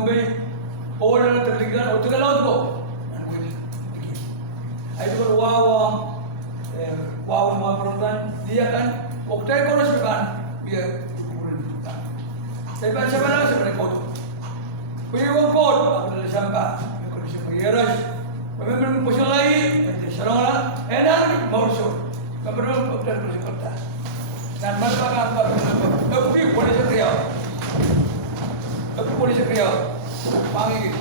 Bombay, order terligan o Tagalog ko. Ay itu wawa, wawa mga perempuan dia kan, waktu itu harus kan, dia saya baca mana sebenarnya kod, pilih kod, aku dah sampai, aku dah sampai yeras, memang pusing lagi, serang lah, enak, mau sur, kemudian dokter bersekolah, dan mana apa, tapi boleh sekalian, tapi boleh sekalian, panggil.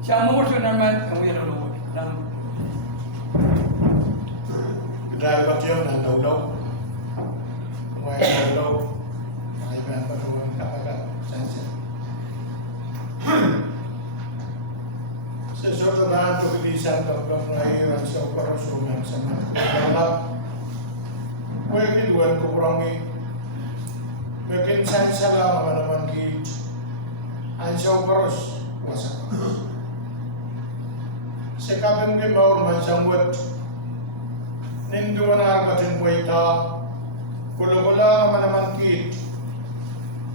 Siya mo naman ang yellow load. Dahil ba't yun, ang daw-daw? May daw-daw. May iban pa doon kapagat. Sensin. Sa soto na ito, bilisan ito ang nahiran sa operasungan sa mga kalap. Huwag kiluan ko kurangi. Makinsan sa lang naman ki ang sa operos. Wasak. Sa kabing kimaw naman siyang wet. Nindu na agad buhay ta. Kula-kula naman kit.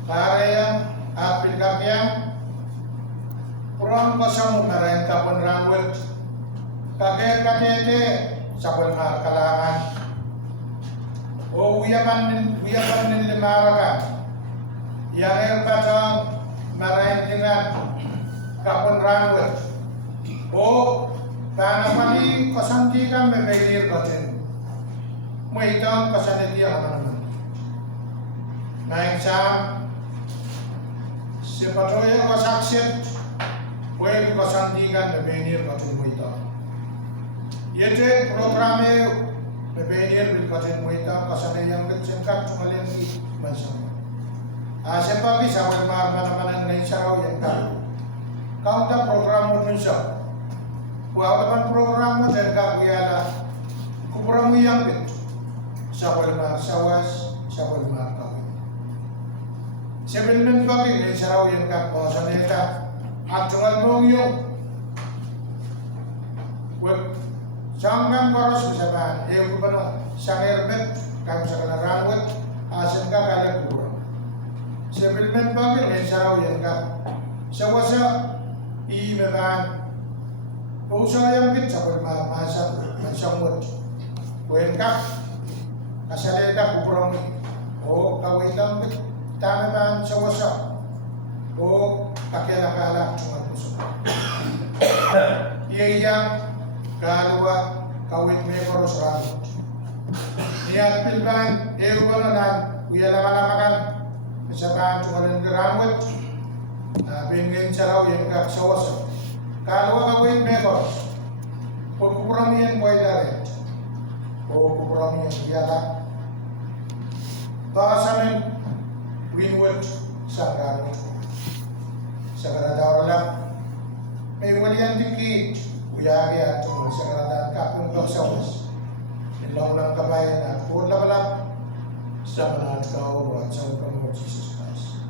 Kaya apil kakya. Kurang pa siya mo merenta pun rangwet. Kakya-kakya sa pulmar kalangan. O wiyaman din limara ka. Yang batang marahin dengan kapon ranwet o tanamali kasantikan mebelir katin mo itang kasanetiya naman naing sam si patoya kasaksit pwede kasantikan mebelir katin mo itang yete programe mebelir bil katin mo itang kasanayang singkat tumalin di bansang sebagai sahabat mana-mana lain sarau yang tahu. Kau tak program Indonesia. Wah, depan program dan kau ialah program yang itu. Sahabat sawas, sahabat kau. Sebelum bagi lain sarau yang kau sana itu, aturan dongyo. Wah, jangan boros bersama. Aku pernah sangat bet, kau sekarang rawat, asen kau kalah kurang. Sebelum bagi lain sarau yang kau. Sawasa imeman usaha yang kita masak mut wengkap kasaleta kukurang o kawilang tanaman sawasa o kakilakala cuma puso iya kalwa kawit memoros rambut niat pilban ewan uyalaman misalkan cuma rambut bingin sarau yang kak sawas kalau kawin mekos kurang yang boy dari kurang yang biasa bahasanin winwit sagara dalam may walian dikit uyagi atong sagara kapung kau sawas ilang lang kabayan at pula pala sa manat kau at sa Lord Jesus Christ.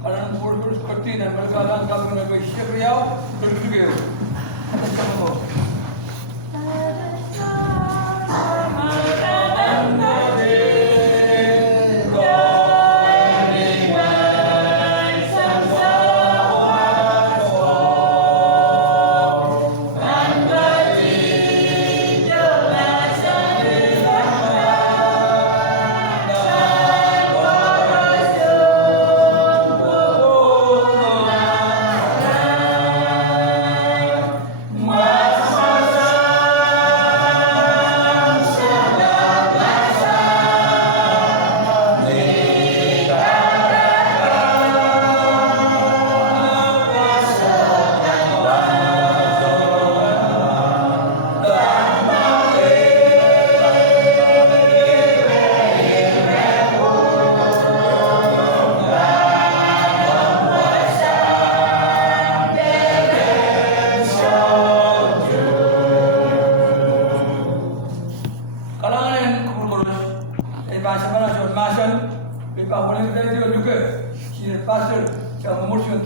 Karena urus seperti dan berkalang kami mengambil siapa bergegel. Atas kamu.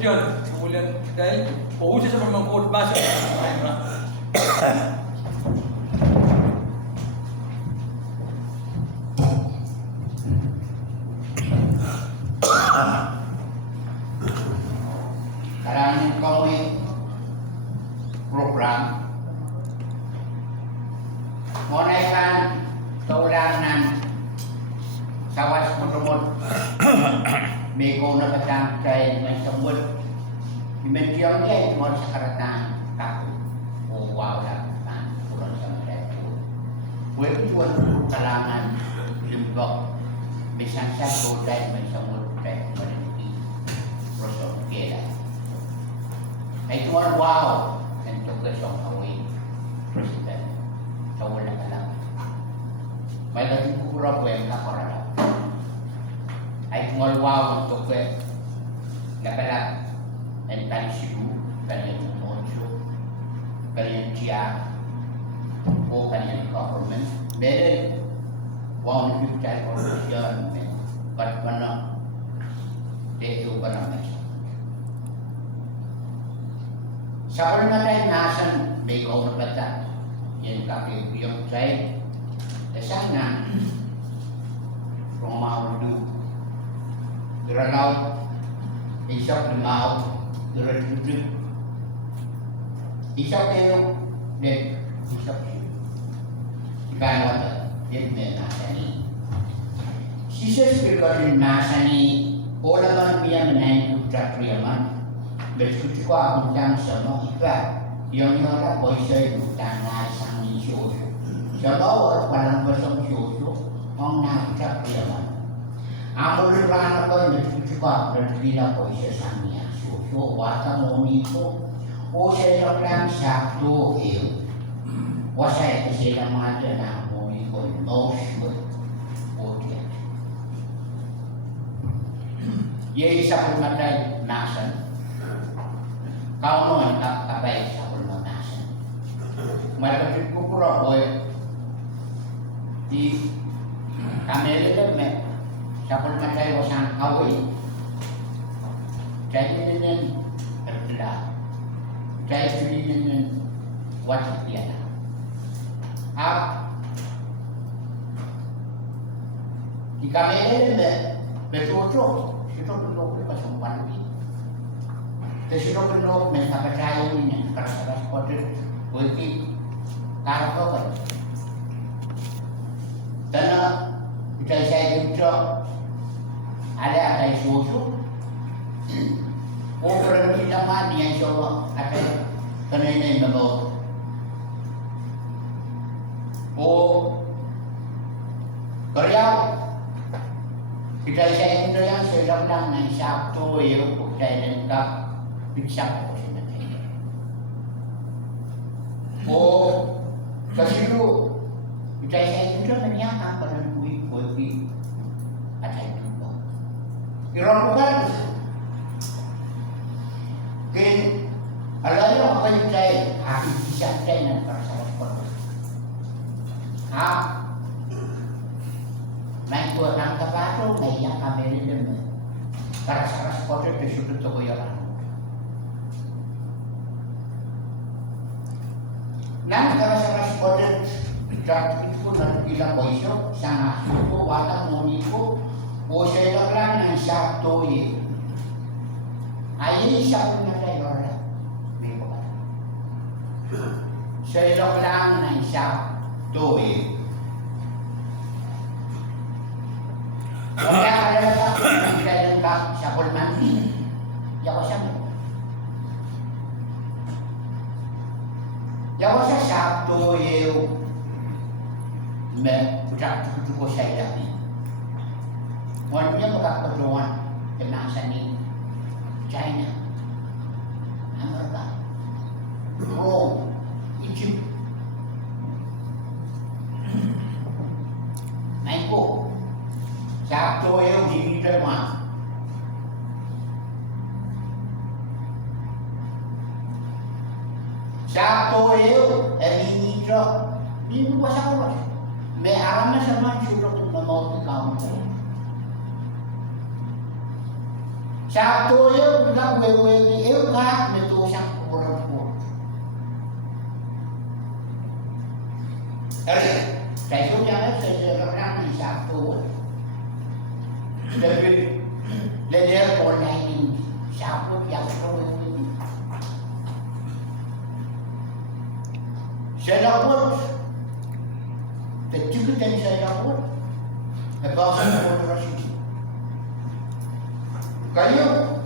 Kemudian dari usia sampai mengkut masuk. Karang kami program menaikkan keulangan sawas motomot meko na katangkay may samud dimension niya mo sa karatan kapo o wala kan puron sa meto pwede tuwan kalangan limbok bisan sa kodai may samud kay maniti proso kela ay tuwan wow and tukasong away president sa wala kalang may gating kukura po yung kakorala ay tumalwaw untuk ke nakalak dan kali siu kali yang monjo kali yang cia o kali yang government beda wow ni kita organisasi men kat mana itu benar mas sabun natai nasan di kau berkata yang kaki yang saya sana rumah dulu Geranau, isap lemau, geran duduk, isap teo, dek, isap teo. Ikan wata, dek menasani. Sisa sekitar menasani, orang biar menaik putra priaman, Betul juga tentang semua ikat yang orang boleh tanah sang isu. Semua orang bersama isu orang nak cakap dia mana. Ambil orang apa yang betul juga berbila boleh sang isu. Wata moniku, saya orang satu itu. Wasai kesehatan ada nak moniku no sure. Oke. Ye isa pun nasan. Kau non tak baik sabun nasan. Mereka cukup kurang boleh di kamera itu me sabun macam wasan kau ini. Jadi ini berkelah. Jadi ini wajib dia. Di kamera itu me betul-betul itu perlu kesempatan ini. Terus perlu mencapai ini kerja seperti politik kalau kan. Dan kita saya juga ada isu. Orang kita mandi yang insyaAllah ada kena ini membawa. Kerja kita saya itu yang saya bilang yang Sabtu itu saya lengkap bisa sini. Kesitu kita saya itu menyangka pada kui ada itu. Kira-kira kalau yang apa yang saya habis bisa saya nak perasaan seperti. Main buat nangkap apa? Main yang kamera itu, perasaan seperti itu sudah toko yang. Nang perasaan seperti jatuh itu nanti kita besok sangat suku watak moniku, saya orang yang satu ini. Ayah siapa yang saya orang? Saya orang yang satu ini. Orang ada tak kita lengkap sabun mandi, ya siapa? Ya satu itu, sudah cukup saya lagi. Wanita bukan perjuangan tentang seni. China, Amerika, Rome, Egypt, Mexico, satu yang di Jerman, satu yang di Indonesia, ini bahasa apa? Meharamnya sama sudah mau kamu. Satu yang bilang wewe itu kan itu sang kurang. Saya sudah saya orang di satu. Tapi leder orang ini satu yang wewe. Saya dapat kecuali yang saya dapat bahasa Indonesia. Kayu,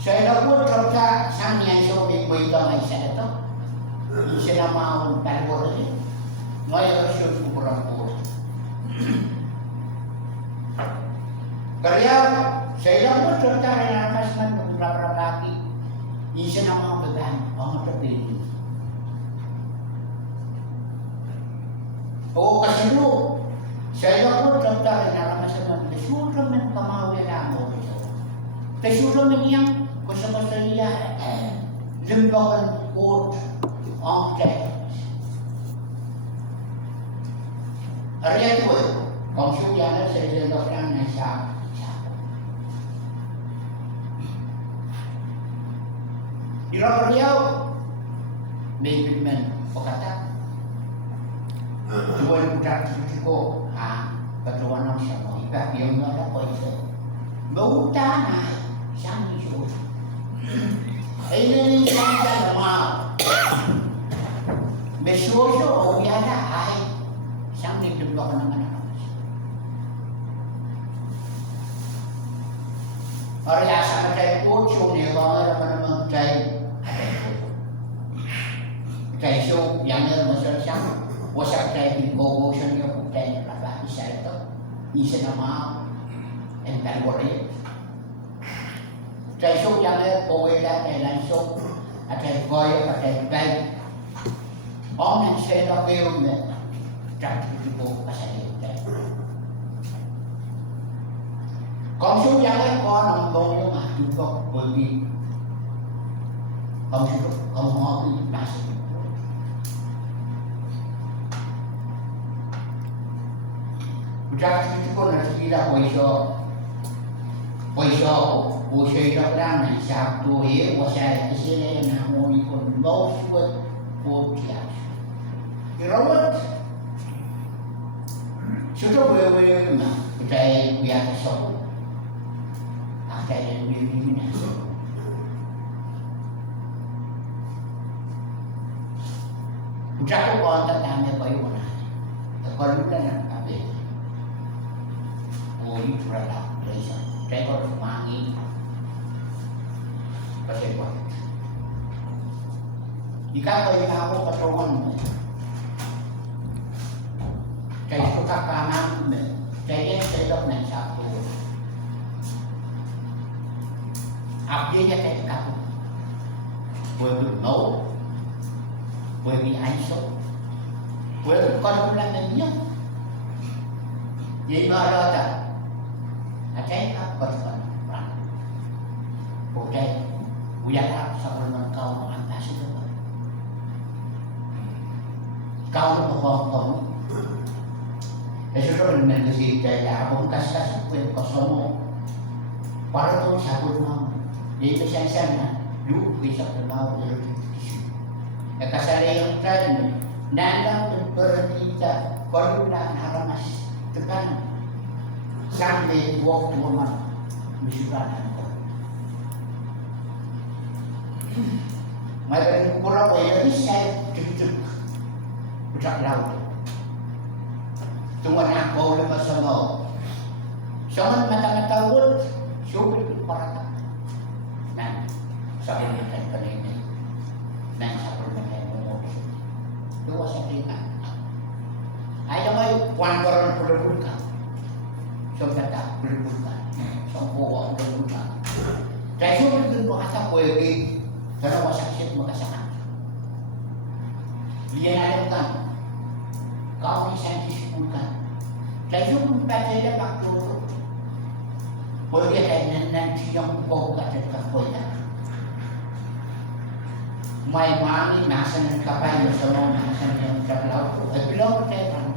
saya dapat kerja sang yang suami berita mai saya tu, saya nama Palbor ini, saya harus berangkat. Kerja, saya dapat kerja dengan masman beberapa kali, saya nama beban, orang terpilih. Kesitu, saya dapat kerja dengan masman besudah menkamau yang Tesudah menyiang kuasa-kuasa dia lembaga kot angkat. Hari itu, kongsi yang saya lakukan nasihat. Di luar dia, mungkin berkata, jual budak cukup, ketuan orang sama, ibarat yang ada poin. Berutang. Sang itu, ini yang sama. Besok biada ay, sang itu belum nama. Or yasa matay pucho ni ko nga naman matay atay pucho. Matay so yang masal siyang wasak tay pingogo siya niyo putay na laba isa ito. Isa nama and kalwari. Tay so yang pawila tay lanso atay goyo atay bay. Ông nên sẽ là kêu mẹ trong cái bộ và sẽ hiểu đấy. Còn số gia ấy có nằm vô nhưng mà chúng có bởi vì không số không có cái bà sẽ hiểu. Trong cái con là chỉ là bây giờ nó đang làm sao tôi hiểu và sai cái gì này là một con lâu suốt vô thiệt. Rawat sudah boleh mana percaya biar sok ada yang diri mana Ucapu kau tak kami kau mana kau lupa nak apa kau itu berada desa saya kau mangi pasal kau jika kau tahu pertemuan Kaya ko kakanang kaya sa ng sako. Abdi niya kaya kako. Pwede no. Pwede aiso. Pwede kalau lang ninyo. Di marata. Atay ka pagpan. Okay. Uyak ka sa kulman kau ang kaso ko. Kau na ko. Eso es lo que necesita ya, con casas pues kosomo. Para todo sabut mau. Jadi pesan-pesan lu bisa mau dari tisu. Ya kasare yang tadi nandang berhenti kalau nak haramas tekan sampai waktu mana misuran ko. Mereka kurang ya saya cukup ucap laut. Tunggu aku lepas semua. Jangan mata-mata word, syukur para dan saya akan ini dan saya akan mengurus. Dua sekitar. Ayo mai wan koran perlukan. Sudah tak perlukan. Semua perlukan. Saya syukur itu kata kowe iki karena wasaksit makasakan. Dia ada kan. Kau ni saintis Saya pun baca dia waktu boleh ada nanti yang kau kata kau dah. Mai mani nasan kapai bersama nasan yang terlalu belum terang.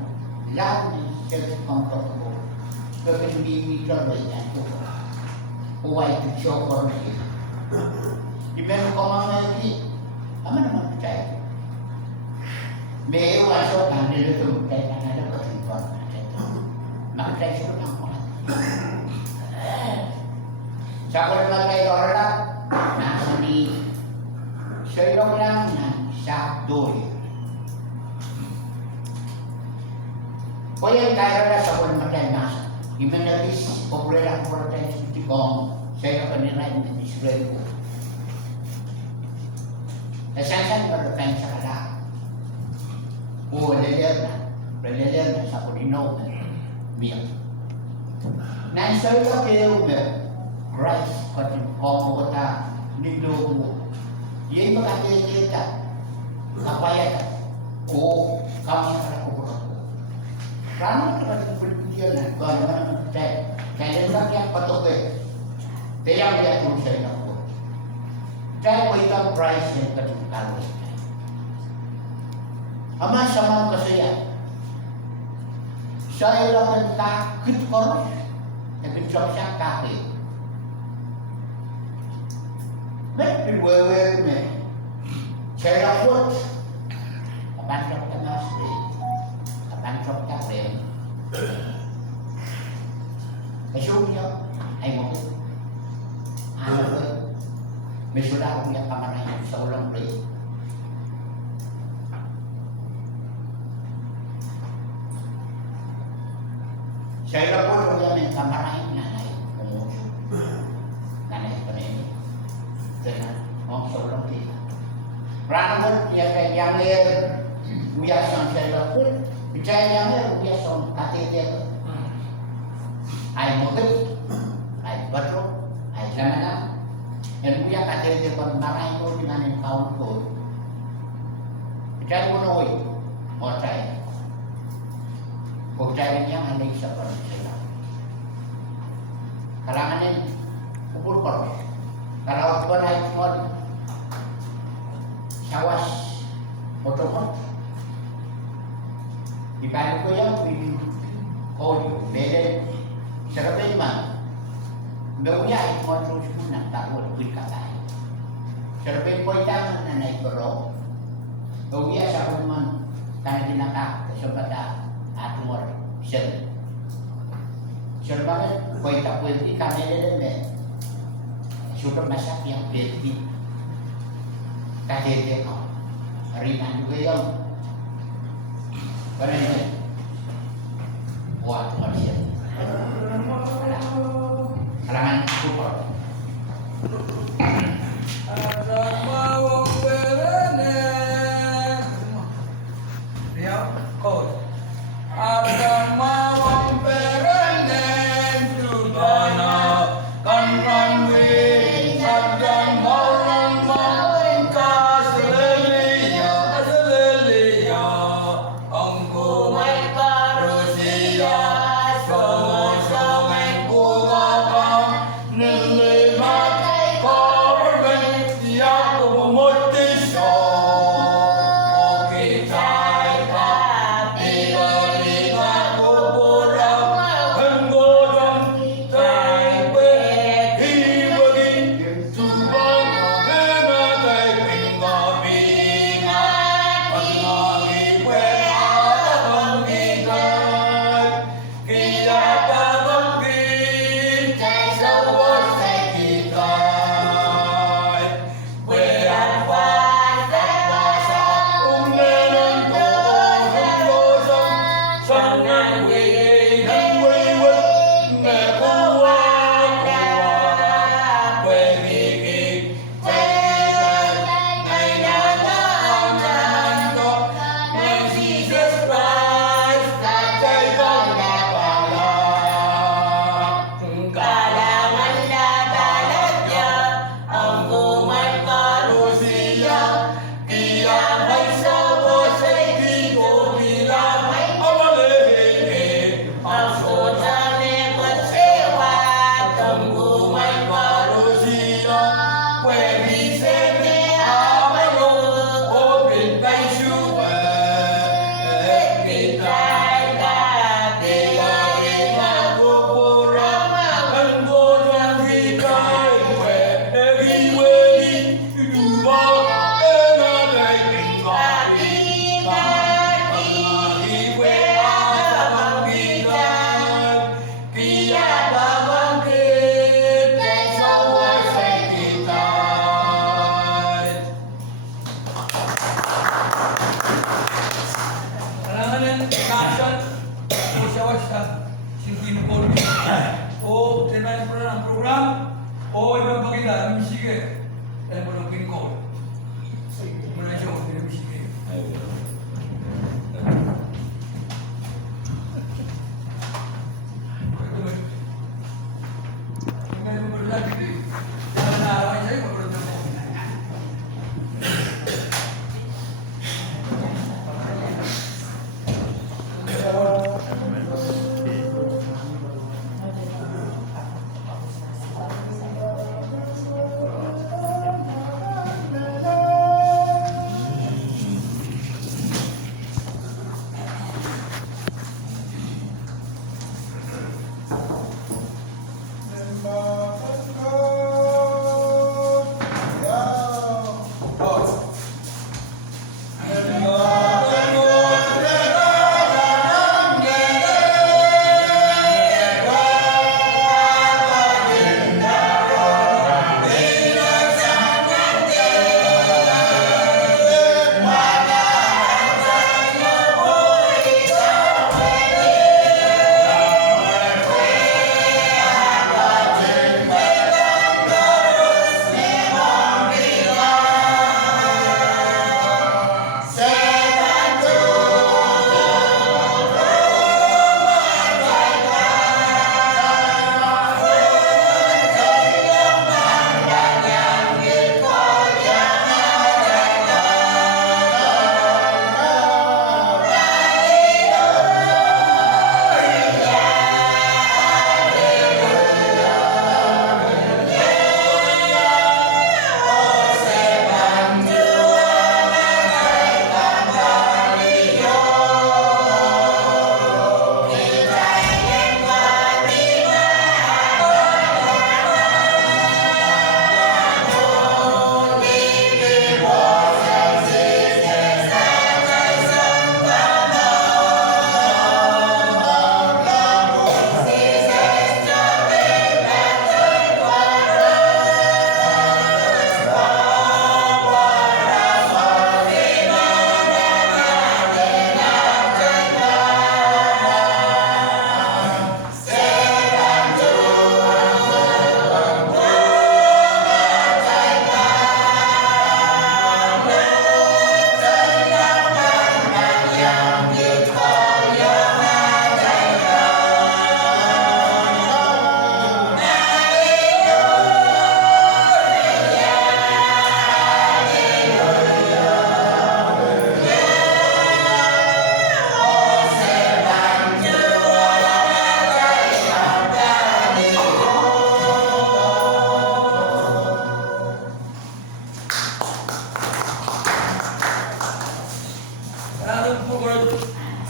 Lalu saya kontak kau. Kerana bini terlalu tu. Uai tu cokor ni. Ibu kau mana lagi? Apa nama percaya? Meu asal kandil itu percaya ada ketentuan. Maka saya suruh nampak. Saya berbagai orang nasani saya orang nan sabdoi. Boleh kaya ada sabun makan nasi. Gimana dis populer orang seperti kong saya akan nilai di Israel. Saya berdepan sekarang. Belajar sabun ino. Miệng này sới có kêu miệng rice còn còn một ta đi đồ với mấy cái gì cả apa ya oh kamu ada kubur kamu terus berpikir nak bagaimana saya yang patut dia dia pun saya nak buat saya kita price yang ketinggalan ama sama kesaya saya lakukan takut korus, tapi job saya kaki. Mungkin wewe ni, saya lakukan, abang job tengah sih, abang job tak boleh. Esoknya, ayam tu, anak, mesudah punya kamar ayam seorang beli. Saya pun yang kamar lain. dengan orang seorang kita. Rangun yang biasa saya pun percaya yang biasa kata dia. Ai mungkin, ai betul, ai zaman yang dia kata dia bermarai itu dengan kaum tu. Percaya pun oi, percaya. Percaya yang anda seperti saya. Kalangan ini kubur kor. Kalau tuan ai tuan sawas motor di kayu ko yang pilih oh beda serba mana baunya itu motor pun nak tahu lebih kata serba ko yang naik bro baunya siapa teman karena dinaka sebab atur serba ko tak boleh karena dia deh sudah masak yang beda KTT kau ringan juga yang benar buat manusia kalangan super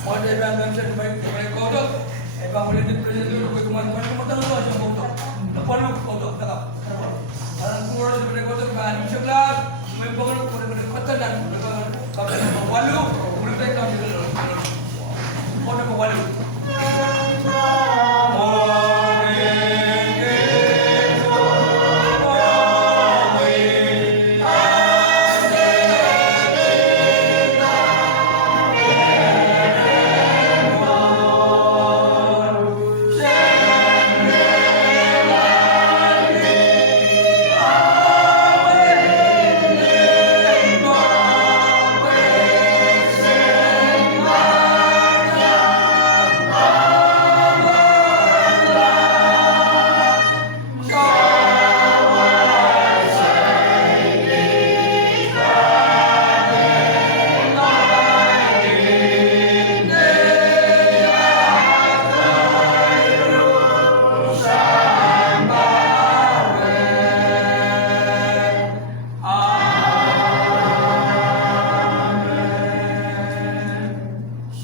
Mga dayang sa may kodok. Ay pangulit ng presidente ko tuman matang lo siya kodok. Napalo kodok na. Ang puro sa may kodok ba siya lahat. May pangulit ko ng katanan. Kapag mawalo, ulit tayo kami dito. Ano mawalo?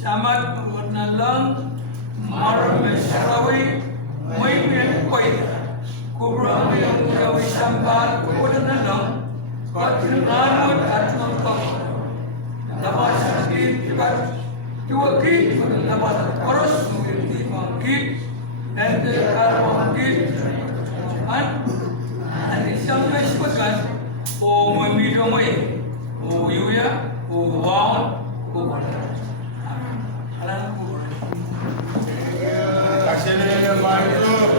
Selamat mengenang Marmel Sarawi, Maimel Koida, Kubra yang Jawi Sambar, Kuda Nanang, Patrin Anwar at Nampang. Dapat sakit juga, dua kit, dapat terus mengerti bangkit, dan bangkit. And isang mesbutkan, o memilih mai, o yuya, o wawan, o wala. Alam ko. Kasi na yung mga ito.